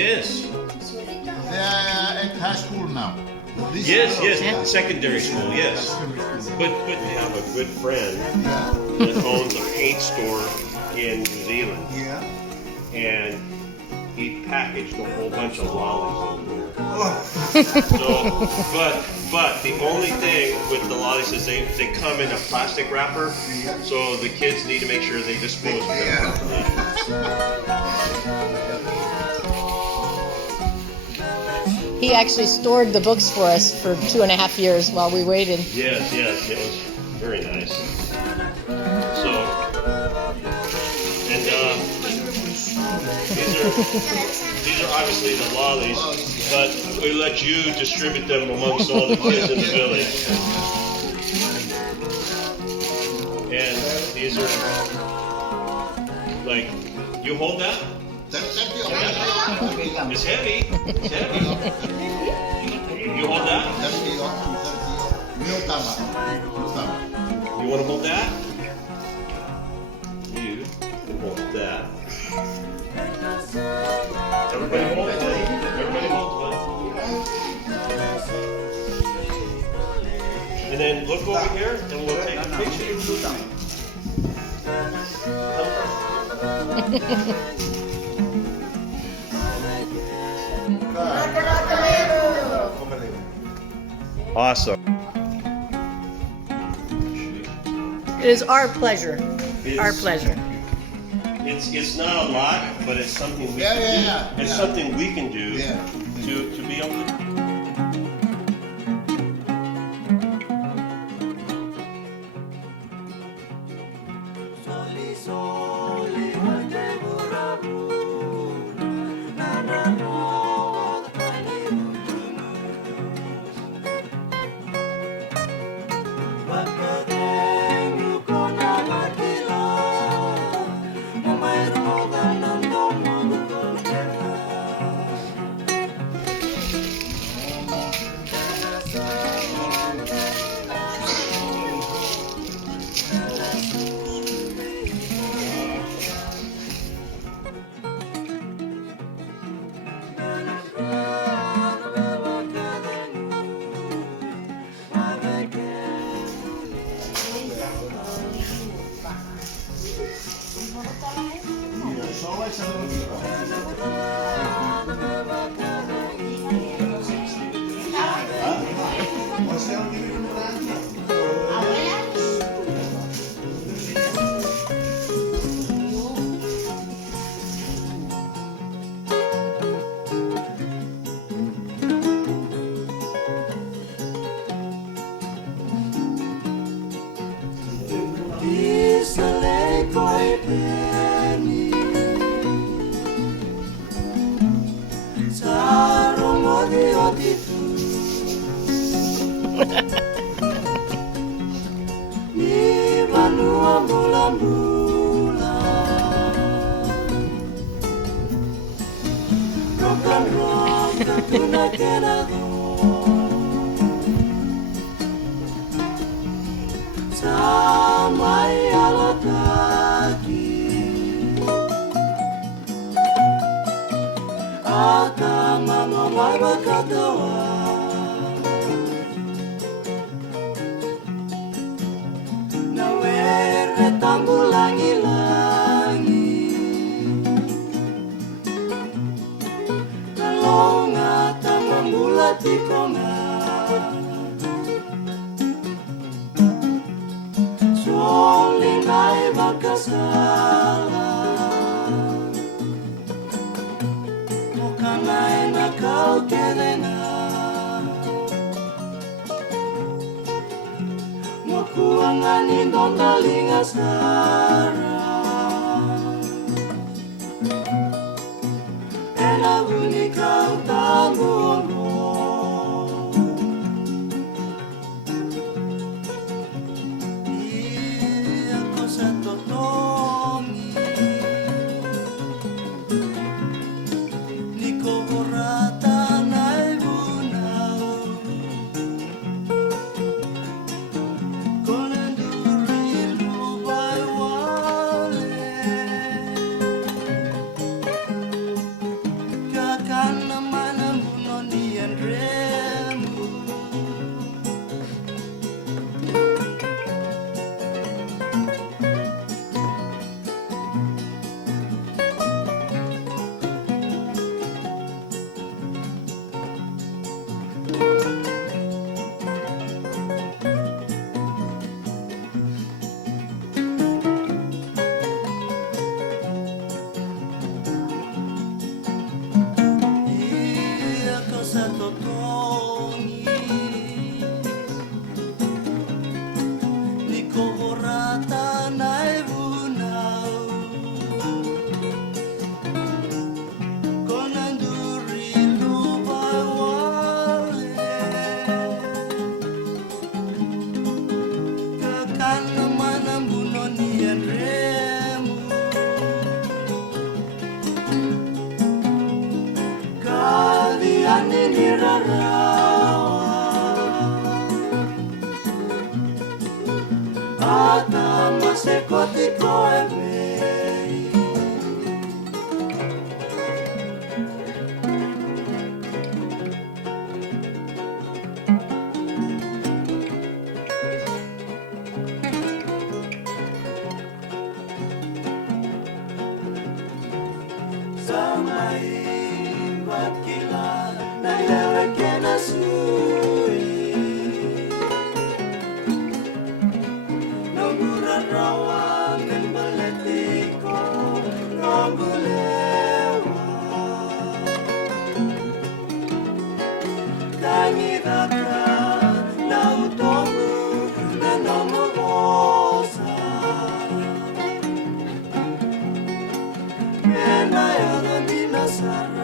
Yes. They are at high school now. Yes. Secondary school. Yes. But we have a good friend that owns a paint store in New Zealand, Yeah. and he packaged a whole bunch of lollies over there. Oh. But the only thing with the lollies is they come in a plastic wrapper, so the kids need to make sure they dispose of them properly. He actually stored the books for us for 2.5 years while we waited. Yes, it was very nice. So, and these are obviously the lollies, but we let you distribute them amongst all the kids in the village. And these are like, you hold that? It's heavy. It's heavy. You hold that? You want to hold that? You can hold that. Everybody holds one. Everybody holds one. And then look over here and we'll take a picture. Awesome. It is our pleasure. Our pleasure. It's not a lot, but it's something we can do. It's something we can do to be able to. Sarah.